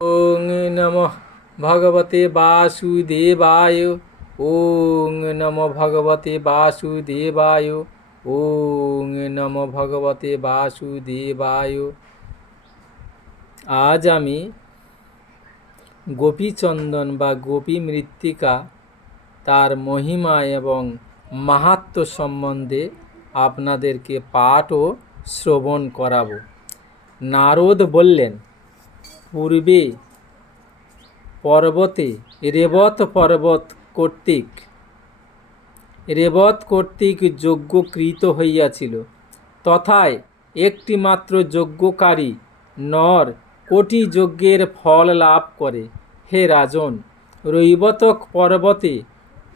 ওং নমঃ ভগবতে বাসুদেবায়। ওং নমঃ ভগবতে বাসুদেবায়। ওং নমঃ ভগবতে বাসুদেবায়। আজ আমি গোপীচন্দন বা গোপী মৃত্তিকা তার মহিমা এবং মাহাত্ম সম্বন্ধে আপনাদেরকে পাঠ ও শ্রবণ করাবো। নারদ বললেন পূর্বে পর্বতে রেবত পর্বত কর্তৃক, রেবত কর্তৃক যজ্ঞকৃত হইয়াছিল। তথায় একটিমাত্র যজ্ঞকারী নর কোটি যজ্ঞের ফল লাভ করে। হে রাজন রৈবতক পর্বতে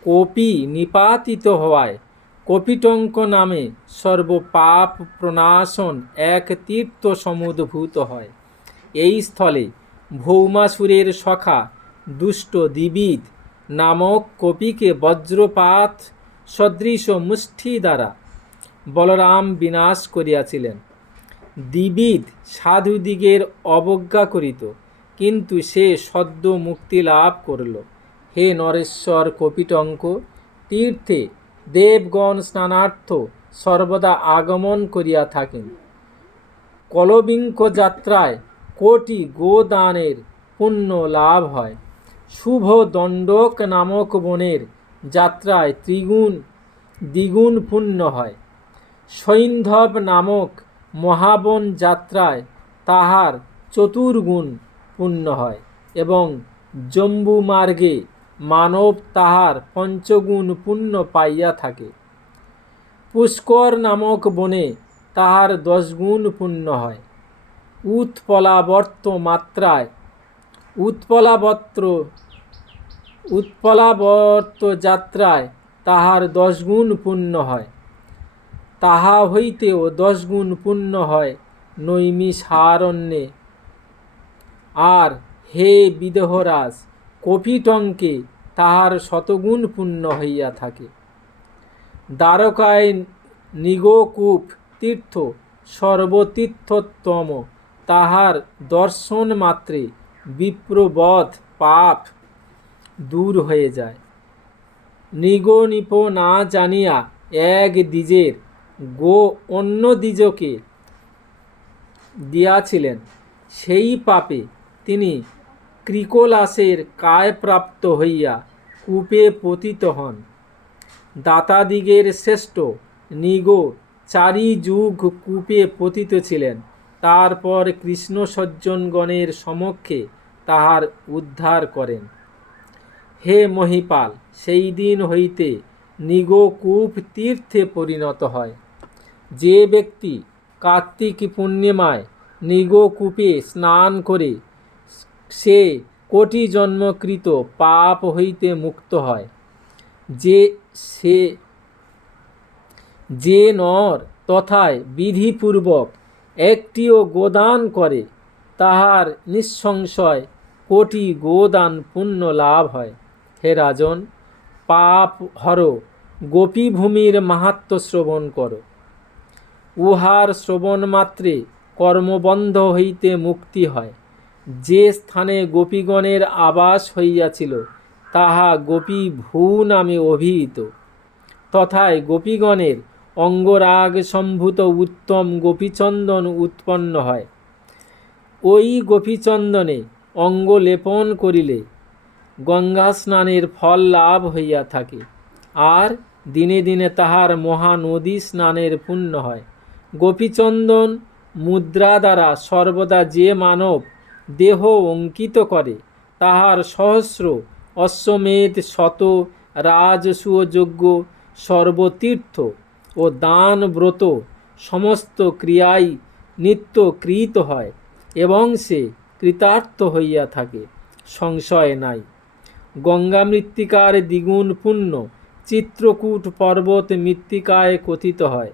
কপি নিপাতিত হওয়ায় কপিটঙ্ক নামে সর্বপাপ প্রণাশন এক তীর্থ সমুদ্ভূত হয়। এই স্থলে ভৌমাসুরের সখা দুষ্ট দিবিদ নামক কপিকে বজ্রপাত সদৃশ মুষ্টি দ্বারা বলরাম বিনাশ করিয়াছিলেন। দিবিদ সাধুদিগের অবজ্ঞা করিত, কিন্তু সে সদ্য মুক্তি লাভ করল। হে নরেশ্বর কপিটঙ্ক, তীর্থে দেবগণ স্নানার্থ সর্বদা আগমন করিয়া থাকেন। কলবিঙ্ক যাত্রায় কোটি গোদানের পুণ্য লাভ হয়। শুভ দণ্ডক নামক বনের যাত্রায় ত্রিগুণ দ্বিগুণ পুণ্য হয়। সৈন্ধব নামক মহাবন যাত্রায় তাহার চতুর্গুণ পুণ্য হয় এবং জম্বু মার্গে মানব তাহার পঞ্চগুণ পুণ্য পাইয়া থাকে। পুষ্কর নামক বনে তাহার দশগুণ পুণ্য হয়। উৎপলাবর্ত মাত্রায় উৎপলাবত্র উৎপলাবর্ত যাত্রায় তাহার দশগুণ পূর্ণ হয়। তাহা হইতেও দশগুণ পূর্ণ হয় নৈমিষারণ্যে। আর হে বিদেহরাজ, কপিটঙ্কে তাহার শতগুণ পূর্ণ হইয়া থাকে। দ্বারকায় নিগোকূপ তীর্থ সর্বতীর্থোত্তম তাহার দর্শন মাত্রে বিপ্রবধ পাপ দূর হয়ে যায়। নিগনিপ না জানিয়া এক দ্বিজের গো অন্য দ্বিজকে দিয়াছিলেন। সেই পাপে তিনি ক্রিকোলাসের কায়প্রাপ্ত হইয়া কূপে পতিত হন। দাতাদিগের শ্রেষ্ঠ নিগো চারি যুগ কূপে পতিত ছিলেন। তারপর কৃষ্ণ সজ্জনগণের সমক্ষে তাহার উদ্ধার করেন। হে মহিপাল, সেই দিন হইতে নিগোকূপ তীর্থে পরিণত হয়। যে ব্যক্তি কার্তিক পূর্ণিমায় নিগোকূপে স্নান করে, সে কোটি জন্মকৃত পাপ হইতে মুক্ত হয়। যে সে, যে নর তথায় বিধিপূর্বক একটিও গোদান করে, তাহার নিঃসংশয় কোটি গোদান পুণ্য লাভ হয়। হে রাজন, পাপ হর, গোপীভূমির মাহাত্ম শ্রবণ করো। উহার শ্রবণ মাত্রে কর্মবন্ধ হইতে মুক্তি হয়। যে স্থানে গোপীগণের আবাস হইয়াছিল, তাহা গোপী ভূ নামে অভিহিত। তথায় গোপীগণের অঙ্গরাগ সম্ভূত উত্তম গোপীচন্দন উৎপন্ন হয়। ওই গোপীচন্দনে অঙ্গ লেপন করিলে গঙ্গা স্নানের ফল লাভ হইয়া থাকে আর দিনে দিনে তাহার মহানদী স্নানের পুণ্য হয়। গোপীচন্দন মুদ্রা দ্বারা সর্বদা যে মানব দেহ অঙ্কিত করে, তাহার সহস্র অশ্বমেধ শত রাজসূয়যোগ্য সর্বতীর্থ ও দান ব্রত সমস্ত ক্রিয়াই নিত্য কৃত হয় এবং সে কৃতার্থ হইয়া থাকে, সংশয় নাই। গঙ্গা মৃত্তিকার দ্বিগুণ পুণ্য চিত্রকূট পর্বত মৃত্তিকায় কথিত হয়।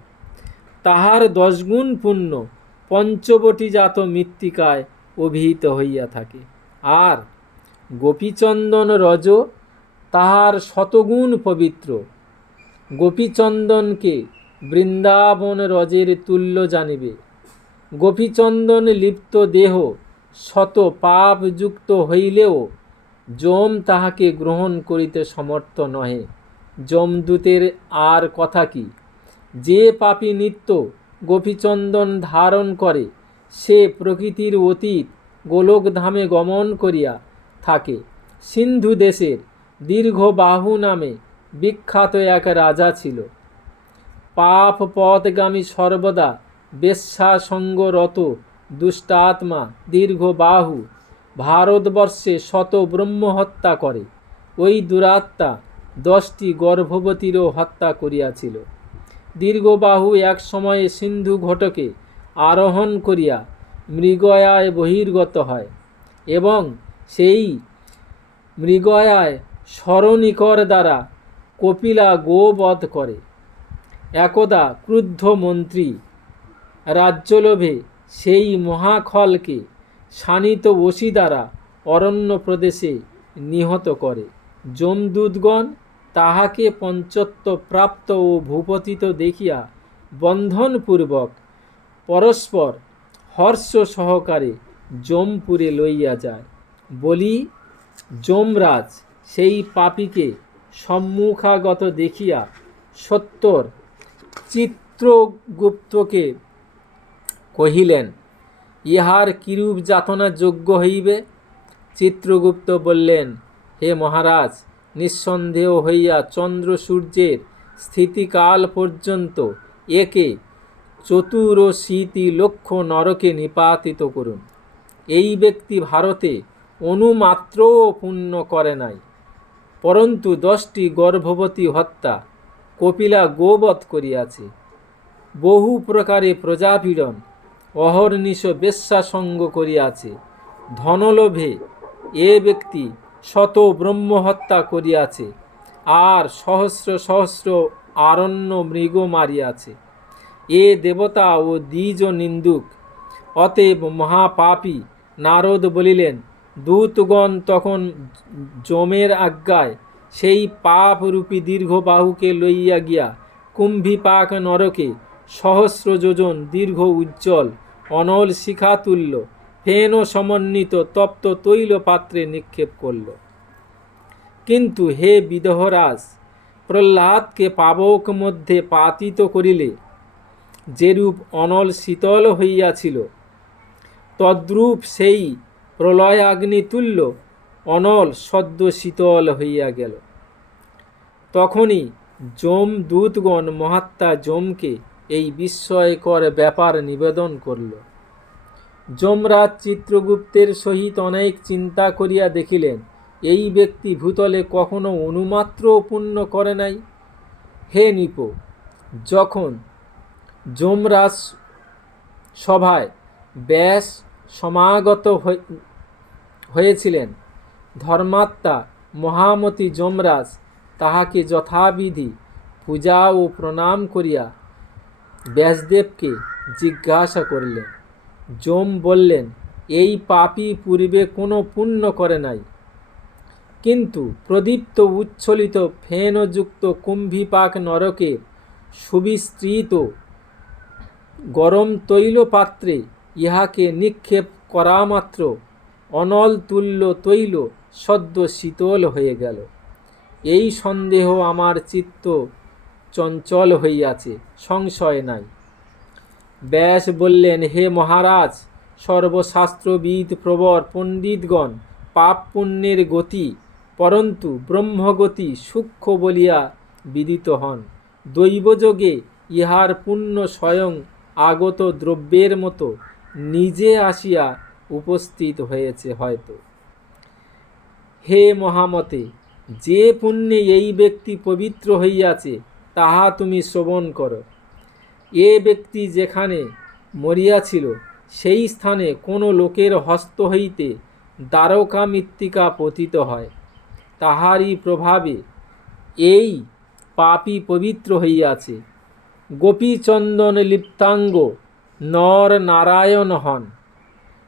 তাহার দশগুণ পুণ্য পঞ্চবটিজাত মৃত্তিকায় অভিহিত হইয়া থাকে। আর গোপীচন্দন রজ তাহার শতগুণ পবিত্র। গোপীচন্দনকে বৃন্দাবন রজের তুল্য জানিবে। গোপীচন্দন লিপ্ত দেহ শত পাপযুক্ত হইলেও যম তাহাকে গ্রহণ করিতে সমর্থ নহে। যমদূতের আর কথা কি? যে পাপী নিত্য গোপীচন্দন ধারণ করে, সে প্রকৃতির অতীত গোলকধামে গমন করিয়া থাকে। সিন্ধু দেশের দীর্ঘ বাহু নামে বিখ্যাত এক রাজা ছিল। পাপ পথগামী সর্বদা বেশ্যাসঙ্গরত, দুষ্টাত্মা, দীর্ঘ বাহু, ভারতবর্ষে শত ব্রহ্ম হত্যা করে। ওই দুরাত্মা দশটি গর্ভবতীরও হত্যা করিয়াছিল। দীর্ঘবাহু এক সময়ে সিন্ধু ঘটকে আরোহণ করিয়া মৃগয়ায় বহির্গত হয় এবং সেই মৃগয়ায় স্মরণিকর দ্বারা কপিলা গোবধ করে। একদা ক্রুদ্ধ মন্ত্রী, রাজ্যলোভে সেই মহাখলকে শানিত ওসি দ্বারা অরণ্য প্রদেশে নিহত করে। যমদূতগণ তাহাকে পঞ্চত্ব প্রাপ্ত ও ভূপতিত দেখিয়া বন্ধনপূর্বক পরস্পর হর্ষ সহকারে যমপুরে লইয়া যায়। বলি, যমরাজ সেই পাপীকে সম্মুখাগত দেখিয়া সত্তর চিত্রগুপ্তকে কহিলেন, ইহার কিরূপ যাতনা যোগ্য হইবে? চিত্রগুপ্ত বললেন, হে মহারাজ, নিঃসন্দেহ হইয়া চন্দ্র সূর্যের স্থিতিকাল পর্যন্ত একে চতুরশীতি লক্ষ নরকে নিপাতিত করুন। এই ব্যক্তি ভারতে অনুমাত্রও পুণ্য করে নাই। পরন্তু দশটি গর্ভবতী হত্যা কপিলা গোবধ করিয়াছে। বহু প্রকারে প্রজাপীড়ন, অহর্নিশ বেশ্যাসঙ্গ করিয়াছে। ধনলোভে এ ব্যক্তি শত ব্রহ্মহত্যা করিয়াছে আর সহস্র সহস্র আরণ্য মৃগ মারিয়াছে। এ দেবতা ও দ্বিজ নিন্দুক, অতএব মহাপাপী নারদ বলিলেন দূতগণ তখন যমের আজ্ঞায় সেই পাপরূপী দীর্ঘ বাহুকে লইয়া গিয়া কুম্ভীপাক নরকে সহস্র যোজন দীর্ঘ উজ্জ্বল অনল শিখাতুল্য ফেন সমন্বিত তপ্ত তৈল পাত্রে নিক্ষেপ করল। কিন্তু হে বিদহরাজ, প্রহ্লাদকে পাবক মধ্যে পাতিত করিলে যেরূপ অনল শীতল হইয়াছিল, তদ্রূপ সেই প্রলয়াগ্নি তুল্য অনল সদ্য শীতল হইয়া গেল। তখনই যম দূতগণ মহাত্মা যমকে এই বিস্ময়কর ব্যাপার নিবেদন করল। যমরাজ চিত্রগুপ্তের সহিত অনেক চিন্তা করিয়া দেখিলেন, এই ব্যক্তি ভূতলে কখনো অনুমাত্র পুণ্য করে নাই। হে নিপ, যখন যমরাজ সভায় ব্যাস সমাগত হয়েছিলেন। ধর্মাত্মা মহামতি যমরাজ তাহাকে যথাবিধি পূজা ও প্রণাম করিয়া ব্যাসদেবকে জিজ্ঞাসা করলেন। যম বললেন, এই পাপী পূর্বে কোনো পুণ্য করে নাই। কিন্তু প্রদীপ্ত উচ্ছলিত ফেনযুক্ত কুম্ভীপাক নরকের সুবিস্তৃত গরম তৈল পাত্রে ইহাকে নিক্ষেপ করা মাত্র অনল তুল্য তৈল, সদ্য শীতল হয়ে গেল। এই সন্দেহ আমার চিত্ত চঞ্চল হইয়াছে, সংশয় নাই। ব্যাস বললেন, হে মহারাজ, সর্বশাস্ত্রবিদ, প্রবর পণ্ডিতগণ, পাপ পুণ্যের গতি, পরন্তু ব্রহ্মগতি সূক্ষ্ম বলিয়া বিদিত হন। দৈবযোগে ইহার পুণ্য স্বয়ং আগত দ্রব্যের মতো নিজে আসিয়া উপস্থিত হয়েছে হয়তো। হে মহামতে, যে পুণ্যে এই ব্যক্তি পবিত্র হইয়াছে, তাহা তুমি শ্রবণ করো। এ ব্যক্তি যেখানে মরিয়াছিল সেই স্থানে কোনো লোকের হস্ত হইতে দ্বারকা মৃত্তিকা পতিত হয়। তাহারই প্রভাবে এই পাপি পবিত্র হইয়াছে। গোপীচন্দন লিপ্তাঙ্গ নর নারায়ণ হন।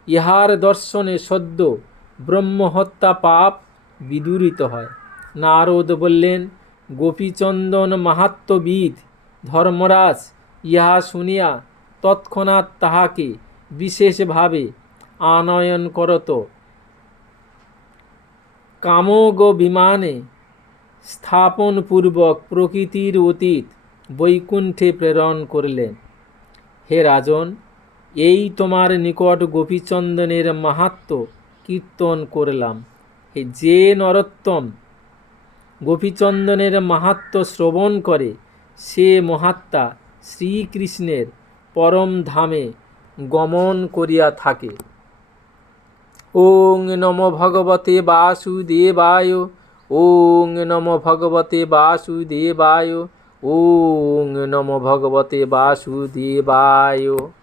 ইহার দর্শনে সদ্য ব্রহ্মহত্যা পাপ বিদূরিত হয়। নারদ বললেন, গোপীচন্দন মাহাত্মবিদ ধর্মরাজ, ইহা শুনিয়া তৎক্ষণাৎ তাহাকে বিশেষভাবে আনয়ন করত। কামগ বিমানে স্থাপনপূর্বক প্রকৃতির অতীত বৈকুণ্ঠে প্রেরণ করলেন। হে রাজন এই তোমার নিকট গোপীচন্দনের মাহাত্ম কীর্তন করলাম। হে যে নরোত্তম, গোপীচন্দনের মাহাত্ম শ্রবণ করে, সে মহাত্মা শ্রীকৃষ্ণের পরম ধামে গমন করিয়া থাকে। ওং নম ভগবতে বাসুদেবায়, ওং নম ভগবতে বাসুদেবায়, ওং নম ভগবতে বাসুদেবায়।